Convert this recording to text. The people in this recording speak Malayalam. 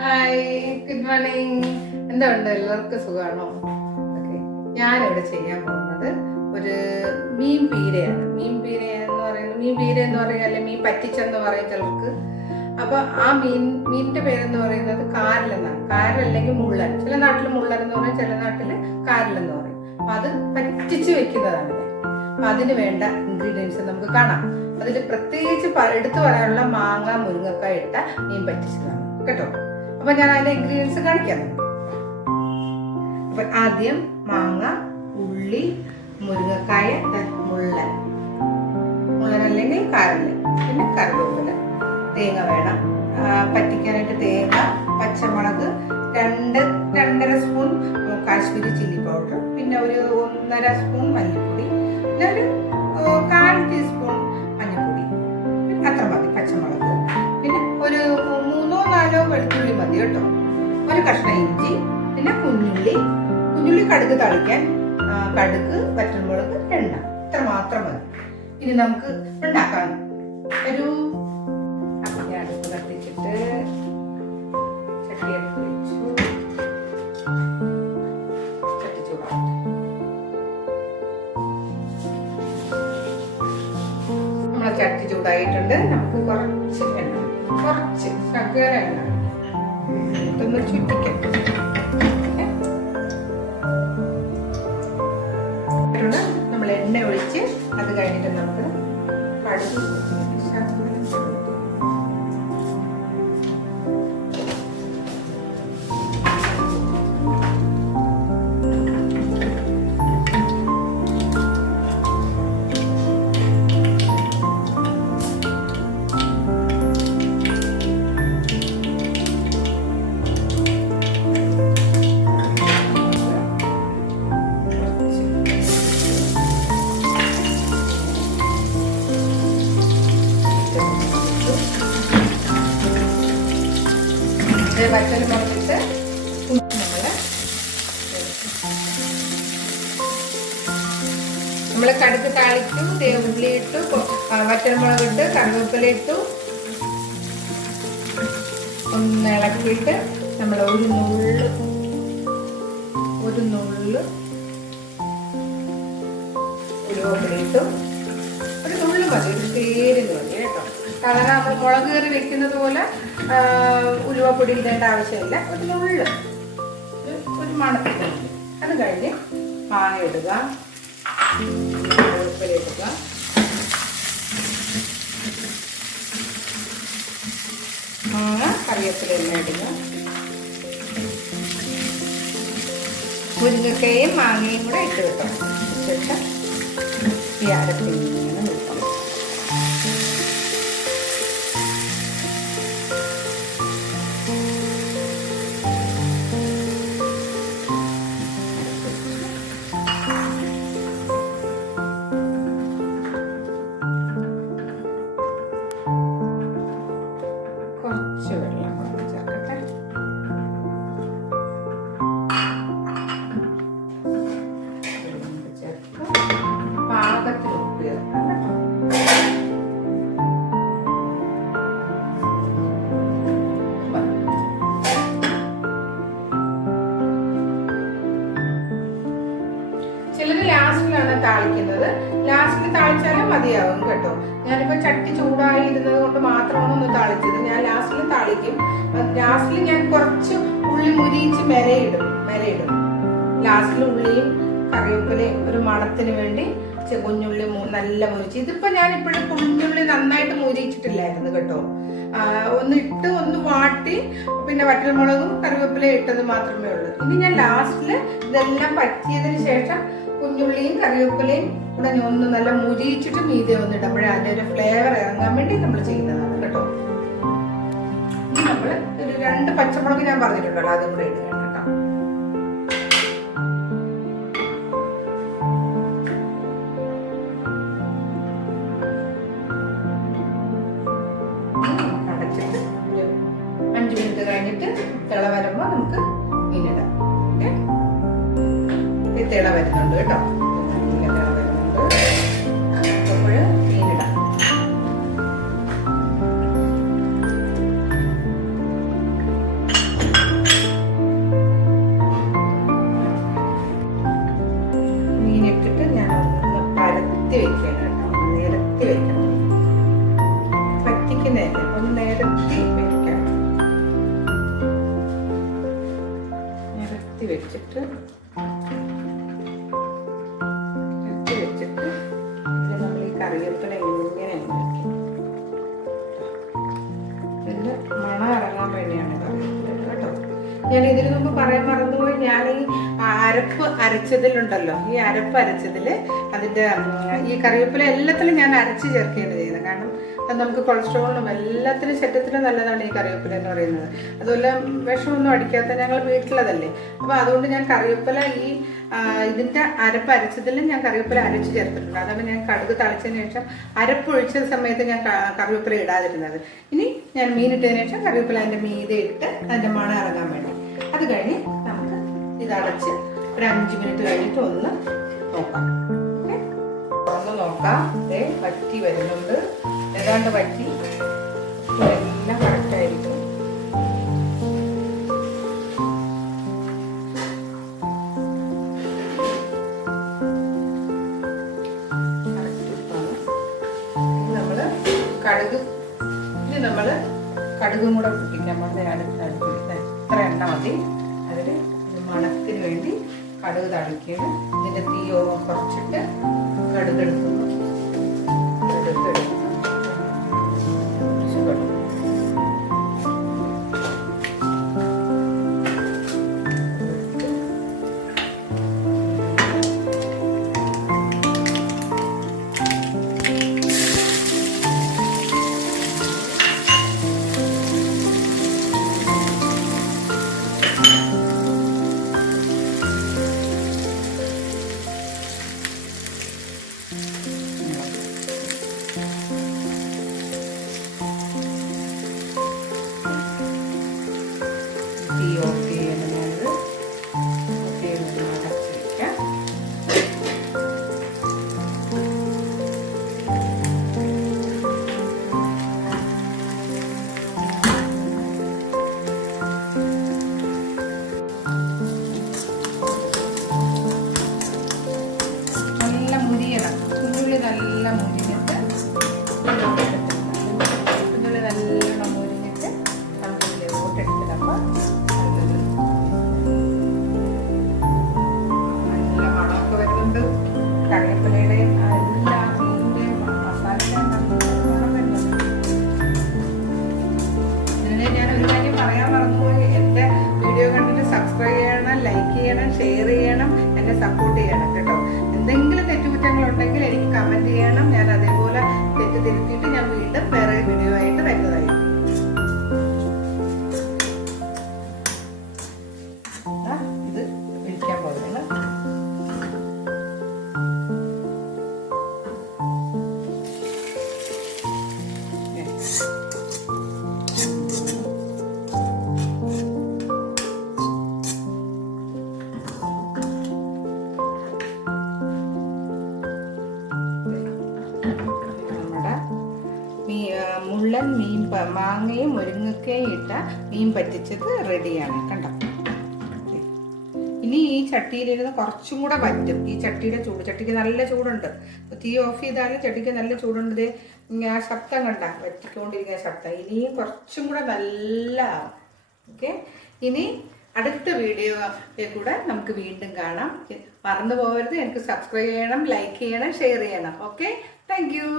Hi, good morning. എന്തുണ്ട്, എല്ലാവർക്കും സുഖമാണോ? ഓക്കെ, ഞാനിവിടെ ചെയ്യാൻ പോകുന്നത് ഒരു മീൻ പീരയാണ്. മീൻ പീര എന്ന് പറയുക അല്ലെങ്കിൽ മീൻ പറ്റിച്ചെന്ന് പറയും ചിലർക്ക്. അപ്പോൾ ആ മീനിന്റെ പേരെന്ന് പറയുന്നത് കാരലെന്നാണ്. കാരലല്ലെങ്കിൽ മുള്ളൻ. ചില നാട്ടിൽ മുള്ളൻ എന്ന് പറയും, ചില നാട്ടിൽ കാരലെന്ന് പറയും. അപ്പം അത് പറ്റിച്ച് വെക്കുന്നതാണ്. അപ്പം അതിന് വേണ്ട ഇൻഗ്രീഡിയൻസ് നമുക്ക് കാണാം. അതിൽ പ്രത്യേകിച്ച് എടുത്തു പറയാനുള്ള മാങ്ങ, മുരിങ്ങക്കായ ഇട്ട മീൻ പറ്റിച്ചതാണ് കേട്ടോ. അപ്പൊ ഞാൻ അതിന്റെ ഇൻഗ്രീഡിയൻസ് കാണിക്കാം. അപ്പൊ ആദ്യം മാങ്ങ, ഉള്ളി, മുരിങ്ങക്കായ, മുള്ളൻ അല്ലെങ്കിൽ കാരല്, പിന്നെ കറിവേപ്പില, തേങ്ങ വേണം പറ്റിക്കാനായിട്ട്. തേങ്ങ, പച്ചമുളക്, 2-2.5 സ്പൂൺ കാശ്മീരി ചില്ലി പൗഡർ, പിന്നെ ഒരു 1.5 സ്പൂൺ മല്ലിപ്പൊടി, പിന്നെ ഒരു 1/4 ടീസ്പൂൺ മഞ്ഞൾപ്പൊടി, അത്ര മതി. പച്ചമുളക്, പിന്നെ ഒരു 3-4 വെളുത്തുള്ളി മതി കേട്ടോ. ഒരു കഷ്ണം ഇഞ്ചി, പിന്നെ കുഞ്ഞുള്ളി കടുക് തളിക്കാൻ, കടുക്, വറ്റൽമുളക്, എണ്ണ, ഇത്ര മാത്രം മതി. ഇനി നമുക്ക് ഉണ്ടാക്കാം. ഒരു അടുപ്പ് കത്തിച്ചിട്ട് ചട്ടിയെടുത്ത് വെച്ചു. ചട്ടി ചൂടാവും. നമ്മളെ ചട്ടി ചൂടായിട്ടുണ്ട്. നമുക്ക് കുറച്ച് ശർക്കര എണ്ണ ഇതൊന്ന് ചുറ്റിക്കാം. നമ്മൾ എണ്ണ ഒഴിച്ച് അത് കഴിഞ്ഞിട്ട് നമുക്ക് കടുക് വറ്റൽ മുളകിട്ട് നമ്മള് കടുക് താളിച്ചു, ഉള്ളി ഇട്ടു, വറ്റൽമുളക് ഇട്ട്, കറിവേപ്പില ഇട്ടു, ഒന്ന് ഇളക്കിയിട്ട് നമ്മൾ ഒരു നുള്ള് ഉലുവപ്പൊടി ഇട്ടു. ഒരു നുള്ള് മതി, ഒരു പേരിന് മതി കേട്ടോ. കാരണം നമ്മൾ മുളക് കറി വെക്കുന്നത് പോലെ ഉലുവപ്പൊടി ഇടേണ്ട ആവശ്യമില്ല. ഒരു നുള്ള്, ഒരു മണത്തിന്. അത് കഴിഞ്ഞ് മാങ്ങ ഇടുക, കറിവേപ്പില ഇടുക, മാങ്ങ, കറിവേപ്പില എല്ലാം ഇടുക. മുരിങ്ങക്കയും മാങ്ങയും കൂടെ ഇട്ട് വെക്കാം. ശേഷം ഈ അരപ്പിൽ ഇങ്ങനെ വെക്കാം. കുറച്ച് വെള്ളം കൂടെ ചേർക്കട്ടെ. പാകത്തിന് ഉപ്പ് ചേർക്കാം. ചിലര് ലാസ്റ്റിലാണ് താളിക്കുന്നത്. ലാസ്റ്റിൽ താളിച്ചാലും മതിയാവും കേട്ടോ. ഞാനിപ്പോ ചട്ടി ചൂടായി ഇരുന്നത് കൊണ്ട് മാത്രമാണ് ഒന്ന് താളിച്ചത്. ഞാൻ ലാസ്റ്റിൽ താളിക്കും. ലാസ്റ്റിൽ ഞാൻ കുറച്ച് ഉള്ളി മുരിയിച്ച് മെരയിടും. ലാസ്റ്റിൽ ഉള്ളിയും കറിവേപ്പിലയും ഒരു മണത്തിന് വേണ്ടി കുഞ്ഞുള്ളി നല്ല മുരിച്ച്. ഇതിപ്പോ ഞാൻ ഇപ്പോഴും കുഞ്ഞുള്ളി നന്നായിട്ട് മുരിച്ചിട്ടില്ലായിരുന്നു കേട്ടോ. ഒന്ന് വാട്ടി, പിന്നെ വറ്റൽമുളകും കറിവേപ്പിലയും ഇട്ടത് മാത്രമേ ഉള്ളൂ. ഇനി ഞാൻ ലാസ്റ്റില് ഇതെല്ലാം പറ്റിയതിന് ശേഷം കുഞ്ഞുള്ളിയും കറിവേപ്പിലയും കൂടെ ഒന്ന് നല്ല മുരിച്ചിട്ട് മീതെ ഒന്നിടുമ്പോഴേ അതിൻ്റെ ഒരു ഫ്ലേവർ ഇറങ്ങാൻ വേണ്ടി നമ്മൾ ചെയ്യുന്നതാണ് കേട്ടോ. ഇനി നമ്മൾ ഒരു 2 പച്ചമുളക് ഞാൻ പറഞ്ഞിട്ടുണ്ടല്ലോ, അതും കൂടെ ഇടുക കേട്ടോ. അടച്ചിട്ട് ഒരു 5 മിനിറ്റ് കഴിഞ്ഞിട്ട് തിള വരുമ്പോൾ നമുക്ക് മീനിടാം. തിള വരുന്നുണ്ട് കേട്ടോ. തിള വരുന്നുണ്ട്. അപ്പോൾ മീനിടാം. വെച്ചിട്ട് നമ്മൾ ഈ കറിവേപ്പില ഇങ്ങനെ ഉണ്ടാക്കി ഇതിൻ്റെ മണം ഇറങ്ങാൻ വേണ്ടിയാണ് കറിവേപ്പില കേട്ടോ. ഞാൻ ഇതിനു മുമ്പ് പറയാൻ മറന്നുപോയി, ഞാൻ ഈ അരപ്പ് അരച്ചതിലുണ്ടല്ലോ, ഈ അരപ്പ് അരച്ചതിൽ അതിൻ്റെ ഈ കറിവേപ്പില എല്ലാത്തിലും ഞാൻ അരച്ച് ചേർക്കുകയാണ് ചെയ്യുന്നത്. കാരണം അത് നമുക്ക് കൊളസ്ട്രോളിനും എല്ലാത്തിനും ശരീരത്തിനും നല്ലതാണ് ഈ കറിവേപ്പില എന്ന് പറയുന്നത്. അതുപോലെ വിഷമൊന്നും അടിക്കാത്ത ഞങ്ങൾ വീട്ടിലതല്ലേ. അപ്പോൾ അതുകൊണ്ട് ഞാൻ കറിവേപ്പില ഈ ഇതിൻ്റെ അരപ്പ് അരച്ചതിലും ഞാൻ കറിവേപ്പില അരച്ച് ചേർത്തിട്ടുണ്ട്. അതാണ് ഞാൻ കടുക് തളിച്ചതിന് ശേഷം അരപ്പൊഴിച്ച സമയത്ത് ഞാൻ കറിവേപ്പില ഇടാതിരുന്നത്. ഇനി ഞാൻ മീനിട്ടതിന് ശേഷം കറിവേപ്പില അതിൻ്റെ മീതെ ഇട്ട് അതിൻ്റെ മണം ഇറങ്ങാൻ വേണ്ടി. അത് കഴിഞ്ഞ് നമുക്ക് ഇതടച്ച് ഒരു 5 മിനിറ്റ് കഴിഞ്ഞിട്ട് ഒന്ന് നോക്കാം. ഓക്കെ, തുറന്ന് നോക്കാം. വറ്റി വരുന്നുണ്ട്, ഏതാണ്ട് വറ്റി, എല്ലാം കറക്റ്റായിരിക്കും. കടുകും കൂടെ പൊട്ടിക്കാൻ വേണ്ടി അടുത്ത് ഇത്ര എണ്ണ മതി. അതിൽ മണത്തിന് വേണ്ടി കടുക് തളിക്കുകയാണ്. ഇതിൻ്റെ തീയോ കുറച്ചിട്ട് കടുക് എടുക്കുന്നു. ഷെയർ ചെയ്യണം, എന്നെ സപ്പോർട്ട് ചെയ്യണം കേട്ടോ. എന്തെങ്കിലും തെറ്റുകുറ്റങ്ങളുണ്ടെങ്കിൽ എനിക്ക് കമന്റ് ചെയ്യണം. ഞാൻ അതേപോലെ തെറ്റ് തിരുത്തിയിട്ട് ഞാൻ വീണ്ടും വേറെ വീഡിയോ ആയിട്ട് വരുന്നതായിരിക്കും. ഇത് വിളിക്കാൻ പോകുന്നത് മുള്ളൻ മീൻ മാങ്ങയും മുരിങ്ങക്കയും ഇട്ട മീൻ പറ്റിച്ചത് റെഡിയാണ് കണ്ടോ. ഇനി ഈ ചട്ടിയിലിരുന്ന് കുറച്ചും കൂടെ വറ്റും. ഈ ചട്ടിയുടെ ചൂട്, ചട്ടിക്ക് നല്ല ചൂടുണ്ട്. തീ ഓഫ് ചെയ്താലും ചട്ടിക്ക് നല്ല ചൂടുണ്ട്. ആ ശബ്ദം കണ്ട, വറ്റിക്കൊണ്ടിരിക്കുന്ന ശബ്ദം. ഇനിയും കുറച്ചും കൂടെ നല്ല ആവും. ഓക്കെ, ഇനി അടുത്ത വീഡിയോയിൽ കൂടെ നമുക്ക് വീണ്ടും കാണാം. മറന്നു പോകരുത്, എനിക്ക് സബ്സ്ക്രൈബ് ചെയ്യണം, ലൈക്ക് ചെയ്യണം, ഷെയർ ചെയ്യണം. Okay, thank you.